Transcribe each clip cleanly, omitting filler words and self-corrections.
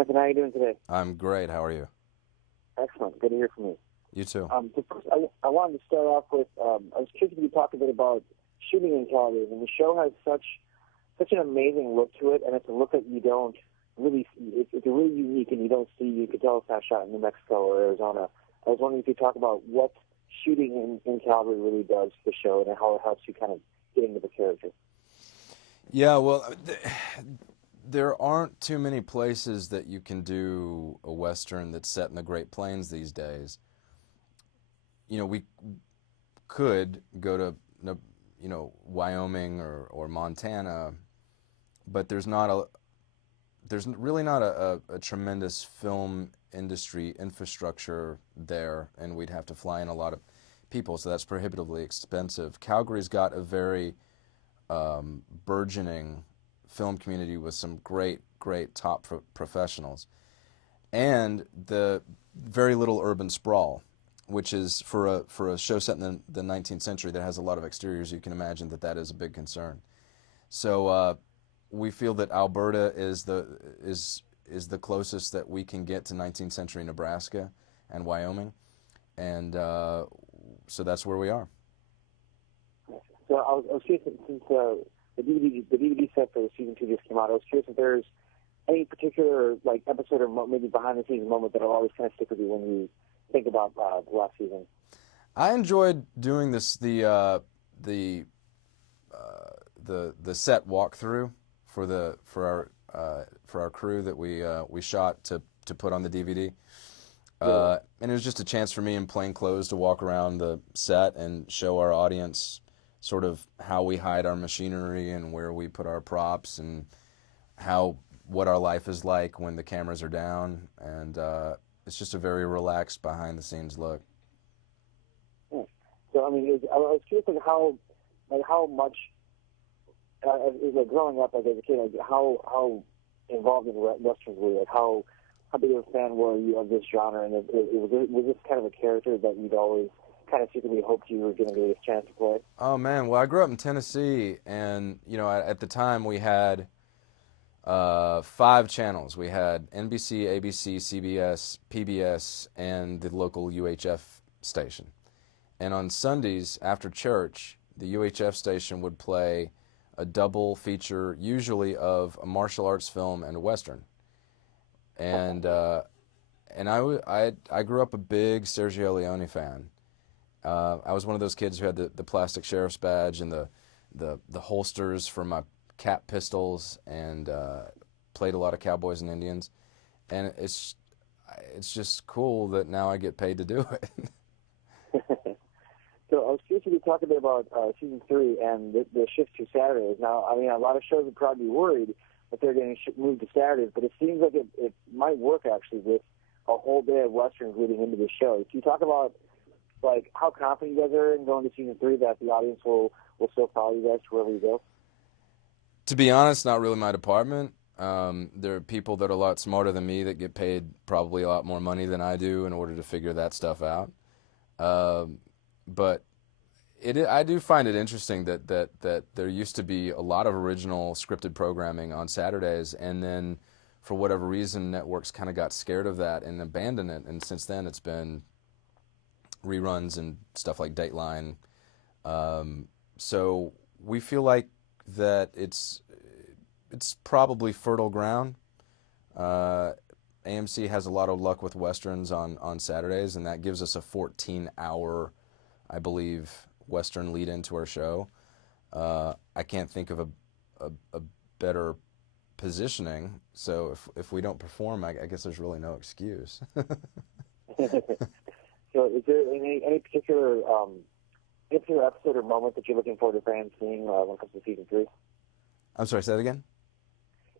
Anthony, how are you doing today? I'm great. How are you? Excellent. Good to hear from you. You too. So first, I wanted to start off with, I was curious if you could talk a bit about shooting in television. The show has such an amazing look to it, and it's a look that you don't really see. It's a really unique, and you don't see. You could tell it's not shot in New Mexico or Arizona. I was wondering if you could talk about what shooting in Calgary really does to the show and how it helps you kind of get into the character. Yeah, well, there aren't too many places that you can do a Western that's set in the Great Plains these days. You know, we could go to, Wyoming or Montana, but there's really not a tremendous film industry infrastructure there, and we'd have to fly in a lot of people, so that's prohibitively expensive. Calgary's got a very burgeoning film community with some great top professionals, and the very little urban sprawl, which is for a show set in the 19th century that has a lot of exteriors. You can imagine that is a big concern. So we feel that Alberta is the closest that we can get to 19th century Nebraska and Wyoming, and so that's where we are. So I was curious, since the DVD set for the season 2 just came out, I was curious if there's any particular episode or maybe behind the scenes moment that'll always kind of stick with you when you think about the last season. I enjoyed doing the set walkthrough for our crew that we shot to put on the DVD. And it was just a chance for me in plain clothes to walk around the set and show our audience sort of how we hide our machinery and where we put our props and what our life is like when the cameras are down. And it's just a very relaxed behind-the-scenes look. Yeah. So I mean, I was curious how much growing up as a kid, how involved in westerns were you? How big of a fan were you of this genre? And was this kind of a character that you'd always kind of secretly hoped you were going to get a chance to play? Oh man, well I grew up in Tennessee, and at the time we had 5 channels. We had NBC, ABC, CBS, PBS, and the local UHF station. And on Sundays after church, the UHF station would play a double feature, usually of a martial arts film and a Western. And I grew up a big Sergio Leone fan. I was one of those kids who had the plastic sheriff's badge and the holsters for my cap pistols, and played a lot of cowboys and Indians. And it's just cool that now I get paid to do it. So I was curious if you could talk a bit about season 3 and the shift to Saturdays. Now, I mean, a lot of shows would probably be worried that they're getting moved to Saturdays, but it seems like it might work actually with a whole day of westerns leading into the show. Can you talk about how confident you guys are in going to season 3 that the audience will still follow you guys to wherever you go? To be honest, not really my department. There are people that are a lot smarter than me that get paid probably a lot more money than I do in order to figure that stuff out. But I do find it interesting that there used to be a lot of original scripted programming on Saturdays, and then for whatever reason networks kind of got scared of that and abandoned it, and since then it's been reruns and stuff like Dateline. So we feel like that it's probably fertile ground. AMC has a lot of luck with westerns on Saturdays, and that gives us a 14-hour, I believe, western lead into our show. I can't think of a better positioning. So if we don't perform, I guess there's really no excuse. So is there any particular episode or moment that you're looking forward to fans seeing when it comes to season 3? I'm sorry, say that again?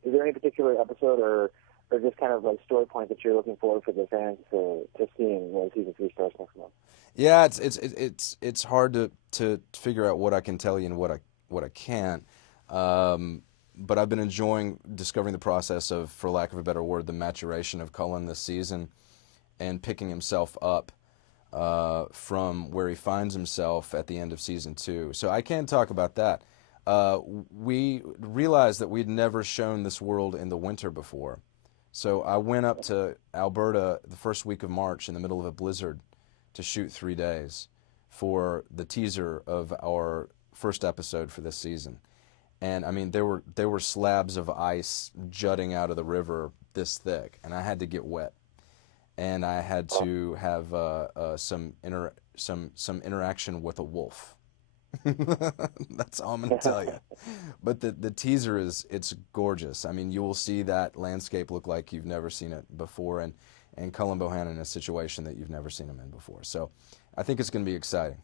Is there any particular episode or just kind of story point that you're looking forward for the fans to seeing when season 3 starts next month? Yeah, it's hard to figure out what I can tell you and what I can't. But I've been enjoying discovering the process of, for lack of a better word, the maturation of Cullen this season, and picking himself up from where he finds himself at the end of season 2. So I can't talk about that. We realized that we'd never shown this world in the winter before. So I went up to Alberta the first week of March in the middle of a blizzard to shoot 3 days for the teaser of our first episode for this season. And I mean, there were slabs of ice jutting out of the river this thick, and I had to get wet, and I had to have some interaction with a wolf. That's all I'm going to tell you. But the teaser it's gorgeous. I mean, you will see that landscape look like you've never seen it before, and Cullen Bohannon in a situation that you've never seen him in before. So I think it's going to be exciting.